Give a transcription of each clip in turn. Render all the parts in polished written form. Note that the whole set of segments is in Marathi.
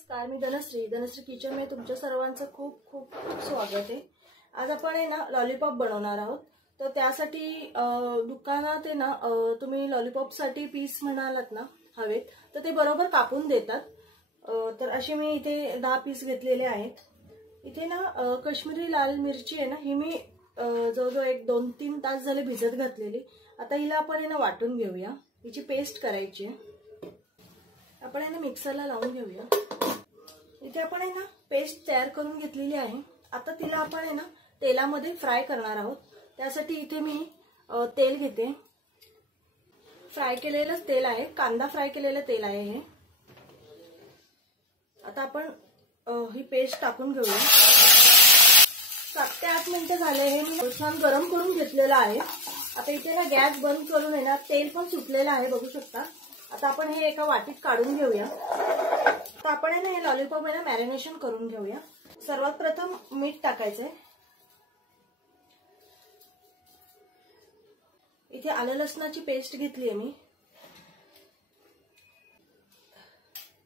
नमस्कार, मी धनश्री किचनमध्ये तुमच्या सर्वांचं खूप खूप स्वागत आहे। आज आपण आहे ना लॉलीपॉप बनवणार आहोत। तर त्यासाठी दुकानात आहे ना तुम्ही लॉलीपॉप साठी पीस म्हणालात ना हवेत तर ते बरोबर कापून देतात। तर अशी मी इथे 10 पीस घेतलेले आहेत। इथे ना काश्मीरी लाल मिरची आहे ना ही मी जवळजवळ 1-2-3 तास झाले भिजत घातलेली। आता हिला आपण आहे ना वाटून घेऊया, हिची पेस्ट करायची आहे। आपण आहे ना मिक्सरला लावून घेऊया। इथे आपण आहे ना पेस्ट तयार करून घेतलेली आहे। आता तिला आपण आहे ना तेलामध्ये फ्राय करणार आहोत। त्यासाठी इथे मी तेल घेते, फ्राय केलेलं तेल आहे, कांदा फ्राय केलेलं तेल आहे हे। आता आपण ही पेस्ट टाकून घेऊया। 7 ते 8 मिनिटं झाले हे मी छान गरम करून घेतलेलं आहे। आता इथे ना गॅस बंद करून आहे ना तेल पण सुटलेलं आहे, बघू शकता। आता आपण हे एका वाटीत काढून घेऊया। आता आपण आहे ना हे लॉलीपॉप आहे ना मॅरिनेशन करून घेऊया। सर्वात प्रथम मीठ टाकायचंय। इथे आलं लसणाची पेस्ट घेतली आहे मी।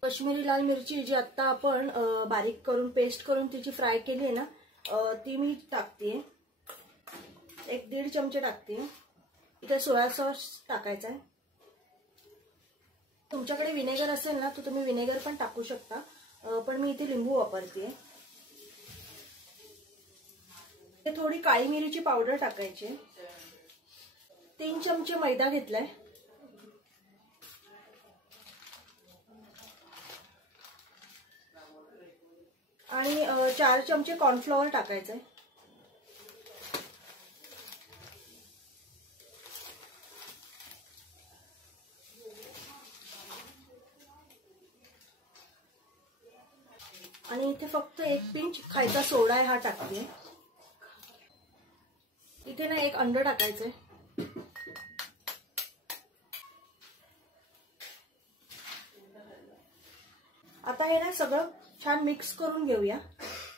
काश्मीरी लाल मिरची जी आता आपण बारीक करून पेस्ट करून तिची फ्राय केली आहे ना ती मी टाकते। 1-1.5 चमचे टाकते। इथे सोया सॉस टाकायचा आहे। तुमच्याकडे विनेगर असेल ना तर तुम्ही विनेगर पण टाकू शकता, पण मी इथे लिंबू वापरते। थोडी काळी मिरीची पावडर टाकायची। 3 चमचे मैदा घेतलाय आणि 4 चमचे कॉर्नफ्लॉवर टाकायचंय। आणि इथे फक्त 1 पिंच खायचा सोडा आहे हा टाकते। इथे ना 1 अंड टाकायचंय। आता हे ना सगळं छान मिक्स करून घेऊया।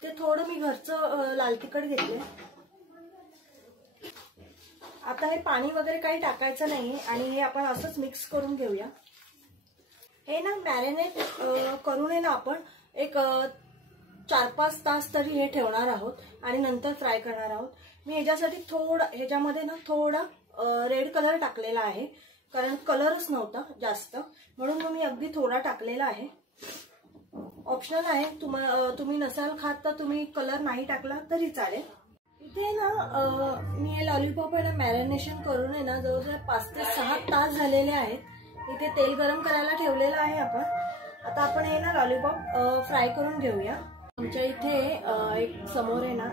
ते थोडं मी घरचं लाल तिखट घेतले। आता हे पाणी वगैरे काही टाकायचं नाही आणि हे आपण असंच मिक्स करून घेऊया। हे ना मॅरिनेट करून आहे ना आपण एक 4-5 तास तरी हे ठेवणार आहोत आणि नंतर फ्राय करणार आहोत। मी ह्याच्यासाठी ह्याच्यामध्ये ना थोडा रेड कलर टाकलेला आहे, कारण कलरच नव्हता जास्त, म्हणून मी अगदी थोडा टाकलेला आहे। ऑप्शनल आहे, तुम्ही नसाल खात तर तुम्ही कलर नाही टाकला तरी चालेल। इथे ना मी हे लॉलीपॉप आहे ना मॅरिनेशन करून आहे ना जवळजवळ 5 ते 6 तास झालेले आहेत। इथे तेल गरम करायला ठेवलेलं आहे आपण। आता आपण हे ना लॉलीपॉप फ्राय करून घेऊया। आमच्या इथे एक समोर आहे ना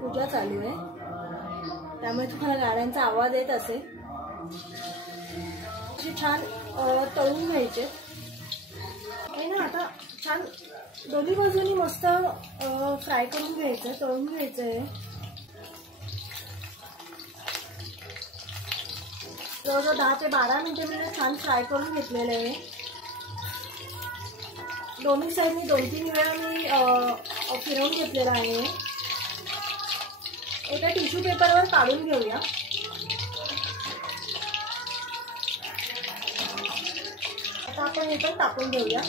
पूजा चालू आहे, त्यामुळे तुम्हाला गाड्यांचा आवाज येत असेल। छान तळून घ्यायचे हे ना। आता छान दोन्ही बाजूनी मस्त फ्राय करून घ्यायचं, तळून घ्यायचंय। जवळजवळ 10 ते 12 मिनिटं मी छान फ्राय करून घेतलेलं आहे। दोन्ही साईडनी 2-3 वेळा मी फिरवून घेतलेला आहे। एका टिश्यू पेपरवर काढून घेऊया। आता आपण हे पण टाकून घेऊया।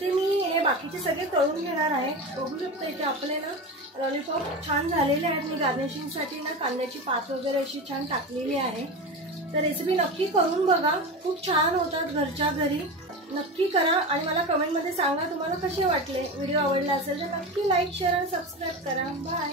ते मी हे बाकीचे सगळे तळून घेणार आहे। बघू शकता इथे आपले ना लॉलीपॉप छान झालेले आहेत। मी गार्निशिंग साठी ना कांद्याची पात वगैरे अशी छान टाकलेली आहे। तर रेसिपी नक्की करून बघा, खूप छान होतात घरच्या घरी। नक्की करा आणि मला कमेंट मध्ये सांगा तुम्हाला कसे वाटले। व्हिडिओ आवडला असेल तर नक्की लाईक, शेअर आणि सबस्क्राईब करा। बाय।